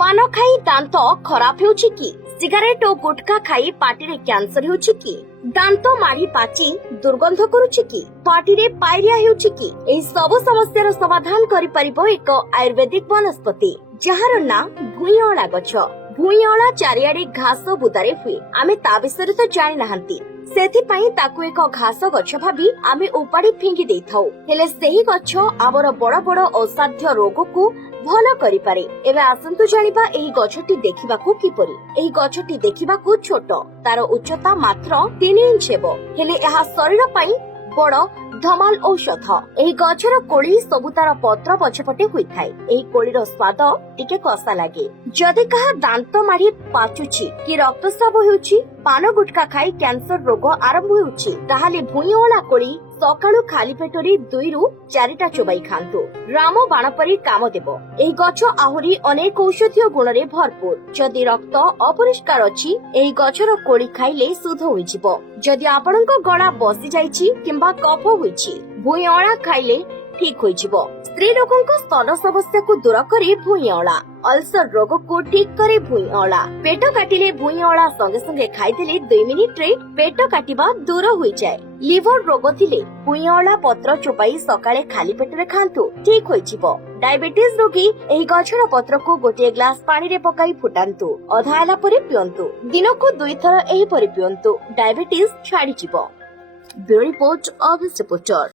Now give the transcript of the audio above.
पान खाई दांत खराब होउछि कि सिगारेट और गुटखा खाई पार्टी कैंसर होउछि कि दांत माड़ी पाची दुर्गंध करुछि कि पार्टी पायरिया होउछि कि एही सब समस्यार समाधान करि परिबो एक आयुर्वेदिक वनस्पति जहार ना भुइअंला गछ। भुइअंला चारिआडे घास बुदारे हुए आमे ता विषय तो जानि नाहंती सेथिपाई ताकू एक घास गछ भाबी आमे उपाड़ी फिंगी देइथाउ हेले सेही गछ आवर बड़ बड़ असाध्य रोग को भल करि पारे। एबे आसंतु जानिबा एही गछटी देखिबाकू किपरि। एही गछटी देखिबाकू छोट तार उच्चता मात्र 3 इंच हेबो हेले एहा शरीर पई बड़ धमाल औषध। एही गछर कोली सबु तार पत्र पछपटे होइथाय। एही कोलीर स्वाद टिके कसा लागे। जदि कहा दांत माड़ी पाचुछि कि रक्तस्राव हेउछि पान गुटखा खाई कैंसर रोग आरंभ हेउछि ताहाले भुइअंला कोली सकाळु खाली पेटरी 2 रु 4टा चोबाई खांतु राम बाण परी काम देबो। एही गछ आहुरी अनेक औषधीय गुण रे भरपूर। जदि रक्त अपरिष्कार अछि एही गछर कोली खाइले शुद्ध होई जिवो। जदि आपणक गळा बसी जाईछि किंबा कफ होईछि भुइअंला खाइले ठीक होई जिवो। स्त्री लोकक स्तन समस्या को दूर करे भुइअंला। अल्सर रोग को ठीक करे भुइअंला। पेट काटिले भुइअंला संगे संगे खाइदेले 2 मिनिट रे पेट काटिबा दूर होई जाय। लिवर रोग थिले भुइअंला पत्र चोपाई सकाळे खाली पेटरे खांतु ठीक होई जिवो। डायबिटीज रोगी एही गछर पत्र को गोटे ग्लास पानी रे पकाई फुटांतु अधा आला परे पियंतु दिनको 2 थर एही परे पियंतु डायबिटीज छाडी जिवो। Bureau report office reporter.